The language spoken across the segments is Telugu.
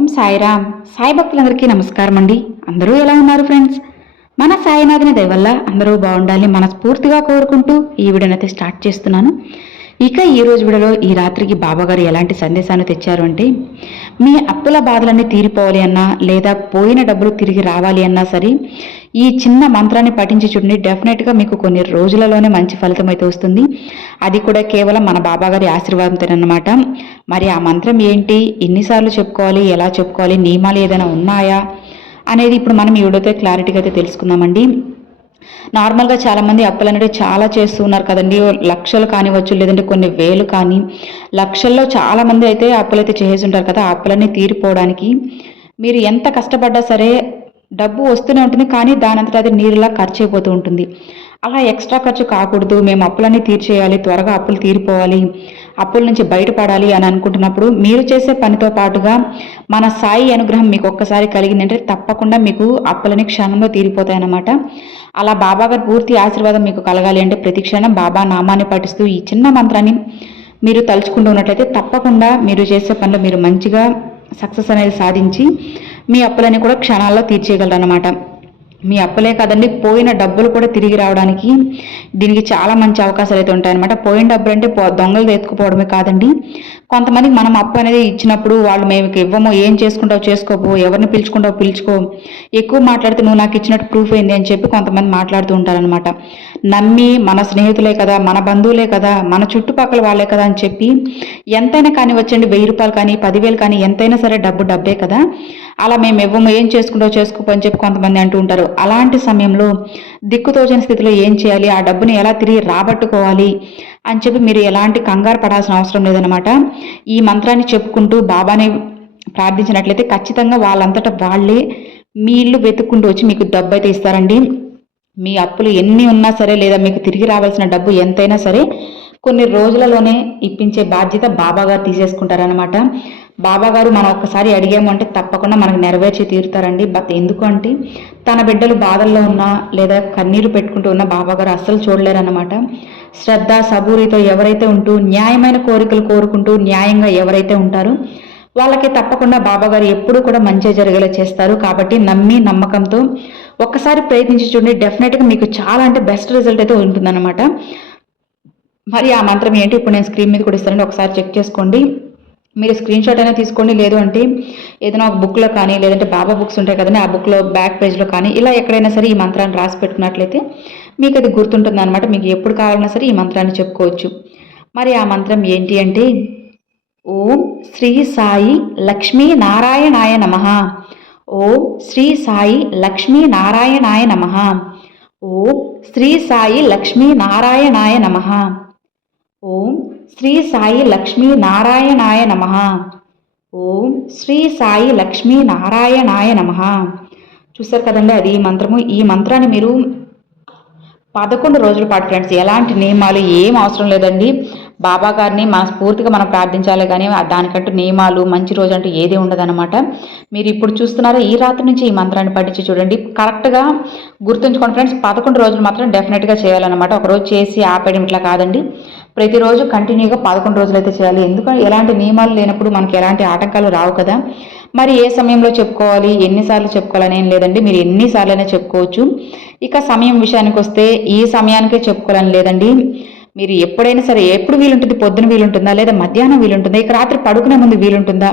ఓం సాయిరామ్. సాయి భక్తులందరికీ నమస్కారం అండి. అందరూ ఎలా ఉన్నారు ఫ్రెండ్స్? మన సాయినాథుని దయ వల్ల అందరూ బాగుండాలని మనస్ఫూర్తిగా కోరుకుంటూ ఈ వీడియోనైతే స్టార్ట్ చేస్తున్నాను. ఇక ఈ రోజు వీడియోలో ఈ రాత్రికి బాబాగారు ఎలాంటి సందేశాన్ని తెచ్చారు అంటే, మీ అప్పుల బాధలన్నీ తీరిపోవాలి అన్నా లేదా పోయిన డబ్బులు తిరిగి రావాలి అన్నా సరే ఈ చిన్న మంత్రాన్ని పఠించి చూడండి. డెఫినెట్గా మీకు కొన్ని రోజులలోనే మంచి ఫలితం అయితే వస్తుంది. అది కూడా కేవలం మన బాబాగారి ఆశీర్వాదంతోనమాట. మరి ఆ మంత్రం ఏంటి, ఎన్నిసార్లు చెప్పుకోవాలి, ఎలా చెప్పుకోవాలి, నియమాలు ఏదైనా ఉన్నాయా అనేది ఇప్పుడు మనం ఈ వీడియోతో క్లారిటీగా అయితే తెలుసుకుందామండి. నార్మల్గా చాలామంది అప్పులు అనేవి చాలా చేస్తూ ఉన్నారు కదండి. లక్షలు కానివచ్చు, లేదంటే కొన్ని వేలు కానీ లక్షల్లో చాలామంది అయితే అప్పులు అయితే చేసి ఉంటారు కదా. ఆ అప్పులన్నీ తీరిపోవడానికి మీరు ఎంత కష్టపడ్డా సరే డబ్బు వస్తూనే ఉంటుంది, కానీ దానంతటా అది నీరులా ఖర్చు అయిపోతూ ఉంటుంది. అలా ఎక్స్ట్రా ఖర్చు కాకూడదు, మేము అప్పులన్నీ తీర్చేయాలి, త్వరగా అప్పులు తీరిపోవాలి, అప్పుల నుంచి బయటపడాలి అని అనుకుంటున్నప్పుడు మీరు చేసే పనితో పాటుగా మన సాయి అనుగ్రహం మీకు ఒక్కసారి కలిగిందంటే తప్పకుండా మీకు అప్పులని క్షణంలో తీరిపోతాయన్నమాట. అలా బాబాగారు పూర్తి ఆశీర్వాదం మీకు కలగాలి అంటే ప్రతి క్షణం బాబా నామాన్ని పఠిస్తూ ఈ చిన్న మంత్రాన్ని మీరు తలుచుకుంటూ ఉన్నట్లయితే తప్పకుండా మీరు చేసే పనిలో మీరు మంచిగా సక్సెస్ అనేది సాధించి మీ అప్పులని కూడా క్షణాల్లో తీర్చేయగలరు అన్నమాట. మీ అప్పులే కదండి, పోయిన డబ్బులు కూడా తిరిగి రావడానికి దీనికి చాలా మంచి అవకాశాలు అయితే ఉంటాయన్నమాట. పోయిన డబ్బులు అంటే దొంగలు ఎత్తుకుపోవడమే కాదండి. కొంతమందికి మనం అప్పు అనేది ఇచ్చినప్పుడు వాళ్ళు మేము ఇవ్వము, ఏం చేసుకుంటావు చేసుకోపో, ఎవరిని పిలుచుకుంటావు పిలుచుకో, ఎక్కువ మాట్లాడితే నువ్వు నాకు ఇచ్చినట్టు ప్రూఫ్ ఏంది అని చెప్పి కొంతమంది మాట్లాడుతూ ఉంటారనమాట. నమ్మి మన స్నేహితులే కదా, మన బంధువులే కదా, మన చుట్టుపక్కల వాళ్ళే కదా అని చెప్పి ఎంతైనా కానీ వచ్చండి, 1000 రూపాయలు కానీ 10,000 కానీ ఎంతైనా సరే డబ్బే కదా, అలా మేము ఇవ్వము, ఏం చేసుకుంటావు చేసుకోపో అని చెప్పి కొంతమంది అంటూ ఉంటారు. అలాంటి సమయంలో దిక్కుతోచని స్థితిలో ఏం చేయాలి, ఆ డబ్బుని ఎలా తిరిగి రాబట్టుకోవాలి అని చెప్పి మీరు ఎలాంటి కంగారు పడాల్సిన అవసరం లేదనమాట. ఈ మంత్రాన్ని చెప్పుకుంటూ బాబాని ప్రార్థించినట్లయితే ఖచ్చితంగా వాళ్ళంతటా వాళ్ళే మీ ఇల్లు వెతుక్కుంటూ వచ్చి మీకు డబ్బు అయితే ఇస్తారండి. మీ అప్పులు ఎన్ని ఉన్నా సరే లేదా మీకు తిరిగి రావాల్సిన డబ్బు ఎంతైనా సరే కొన్ని రోజులలోనే ఇప్పించే బాధ్యత బాబాగారు తీసేసుకుంటారనమాట. బాబాగారు మనం ఒక్కసారి అడిగాము అంటే తప్పకుండా మనకు నెరవేర్చి తీరుతారండి. బట్ ఎందుకు అంటే తన బిడ్డలు బాధల్లో ఉన్నా లేదా కన్నీరు పెట్టుకుంటూ ఉన్న బాబాగారు అస్సలు చూడలేరన్నమాట. శ్రద్ధ సబూరితో ఎవరైతే ఉంటూ న్యాయమైన కోరికలు కోరుకుంటూ న్యాయంగా ఎవరైతే ఉంటారో వాళ్ళకి తప్పకుండా బాబాగారు ఎప్పుడూ కూడా మంచి జరిగేలా చేస్తారు. కాబట్టి నమ్మి నమ్మకంతో ఒక్కసారి ప్రయత్నించి చూడండి. డెఫినెట్గా మీకు చాలా అంటే బెస్ట్ రిజల్ట్ అయితే ఉంటుందన్నమాట. మరి ఆ మంత్రం ఏంటి ఇప్పుడు నేను స్క్రీన్ మీద కూడా ఇస్తానండి, ఒకసారి చెక్ చేసుకోండి. మీరు స్క్రీన్ షాట్ అయినా తీసుకోండి, లేదు అంటే ఏదైనా ఒక బుక్లో కానీ లేదంటే బాబా బుక్స్ ఉంటాయి కదండి, ఆ బుక్లో బ్యాక్ పేజ్లో కానీ ఇలా ఎక్కడైనా సరే ఈ మంత్రాన్ని రాసి పెట్టుకున్నట్లయితే మీకు అది గుర్తుంటుంది అనమాట. మీకు ఎప్పుడు కావాలన్నా సరే ఈ మంత్రాన్ని చెప్పుకోవచ్చు. మరి ఆ మంత్రం ఏంటి అంటే, ఓం శ్రీ సాయి లక్ష్మీ నారాయణాయ నమః. ఓం శ్రీ సాయి లక్ష్మీ నారాయణాయ నమః. ఓం శ్రీ సాయి లక్ష్మీ నారాయణాయ నమః. ఓం శ్రీ సాయి లక్ష్మీ నారాయణాయ నమః. ఓం శ్రీ సాయి లక్ష్మీ నారాయణాయ నమః. చూసారు కదండి, అది మంత్రము. ఈ మంత్రాన్ని మీరు 11 రోజుల పాటు ఫ్రెండ్స్, ఎలాంటి నియమాలు ఏం అవసరం లేదండి. బాబా గారిని మనస్ఫూర్తిగా మనం ప్రార్థించాలి, కానీ దానికంటూ నియమాలు మంచి రోజు అంటూ ఏది ఉండదన్నమాట. మీరు ఇప్పుడు చూస్తున్నారా, ఈ రాత్రి నుంచి ఈ మంత్రాన్ని పఠించి చూడండి. కరెక్ట్గా గుర్తుంచుకోండి ఫ్రెండ్స్, 11 రోజులు మాత్రం డెఫినెట్గా చేయాలన్నమాట. ఒకరోజు చేసి ఆపేయడం ఇట్లా కాదండి, ప్రతిరోజు కంటిన్యూగా 11 రోజులు అయితే చేయాలి. ఎందుకంటే ఎలాంటి నియమాలు లేనప్పుడు మనకి ఎలాంటి ఆటంకాలు రావు కదా. మరి ఏ సమయంలో చెప్పుకోవాలి, ఎన్నిసార్లు చెప్పుకోవాలని ఏం లేదండి, మీరు ఎన్నిసార్లైనా చెప్పుకోవచ్చు. ఇక సమయం విషయానికి వస్తే ఈ సమయానికే చెప్పుకోవాలని లేదండి. మీరు ఎప్పుడైనా సరే, ఎప్పుడు వీలుంటుంది, పొద్దున వీలుంటుందా లేదా మధ్యాహ్నం వీలుంటుందా, ఇక రాత్రి పడుకునే ముందు వీలుంటుందా,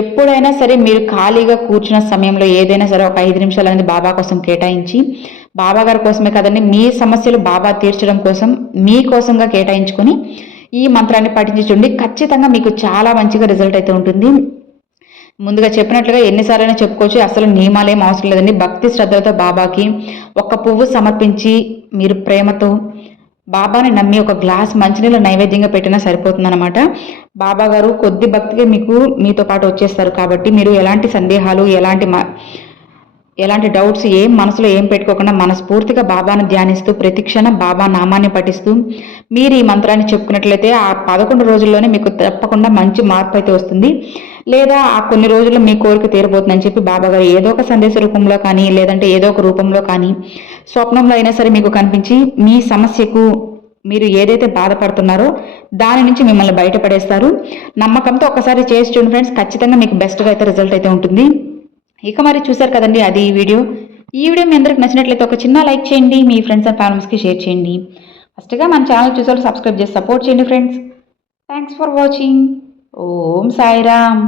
ఎప్పుడైనా సరే మీరు ఖాళీగా కూర్చున్న సమయంలో ఏదైనా సరే ఒక 5 నిమిషాలు అనేది బాబా కోసం కేటాయించి, బాబా గారి కోసమే కదండి, మీ సమస్యలు బాబా తీర్చడం కోసం మీకోసంగా కేటాయించుకొని ఈ మంత్రాన్ని పఠించి చూడండి. ఖచ్చితంగా మీకు చాలా మంచిగా రిజల్ట్ అయితే ఉంటుంది. ముందుగా చెప్పినట్లుగా ఎన్నిసార్లైనా చెప్పుకోవచ్చు, అసలు నియమాలేం అవసరం లేదండి. భక్తి శ్రద్ధలతో బాబాకి ఒక పువ్వు సమర్పించి మీరు ప్రేమతో బాబాని నమ్మి ఒక గ్లాస్ మంచినీళ్ళ నైవేద్యంగా పెట్టినా సరిపోతుందన్నమాట. బాబా గారు కొద్ది భక్తిగా మీతో పాటు వచ్చేస్తారు. కాబట్టి మీరు ఎలాంటి సందేహాలు ఎలాంటి డౌట్స్ మనసులో ఏం పెట్టుకోకుండా మనస్ఫూర్తిగా బాబాను ధ్యానిస్తూ ప్రతి క్షణం బాబా నామాన్ని పఠిస్తూ మీరు ఈ మంత్రాన్ని చెప్పుకున్నట్లయితే ఆ 11 రోజుల్లోనే మీకు తప్పకుండా మంచి మార్పు అయితే వస్తుంది. లేదా ఆ కొన్ని రోజుల్లో మీ కోరిక తీరబోతుందని చెప్పి బాబా గారు ఏదో ఒక సందేశ రూపంలో కానీ లేదంటే ఏదో ఒక రూపంలో కానీ స్వప్నంలో అయినా సరే మీకు కనిపించి మీ సమస్యకు మీరు ఏదైతే బాధపడుతున్నారో దాని నుంచి మిమ్మల్ని బయటపడేస్తారు. నమ్మకంతో ఒకసారి చేసి చూడండి ఫ్రెండ్స్, ఖచ్చితంగా మీకు బెస్ట్గా అయితే రిజల్ట్ అయితే ఉంటుంది. ఇక మరి చూసారు కదండి, అది ఈ వీడియో మీ అందరికి నచ్చినట్లయితే ఒక చిన్న లైక్ చేయండి, మీ ఫ్రెండ్స్ అండ్ ఫ్యామిలీస్కి షేర్ చేయండి. ఫస్ట్గా మన ఛానల్ చూసారు సబ్స్క్రైబ్ చేసి సపోర్ట్ చేయండి friends. Thanks for watching. Om Sairam.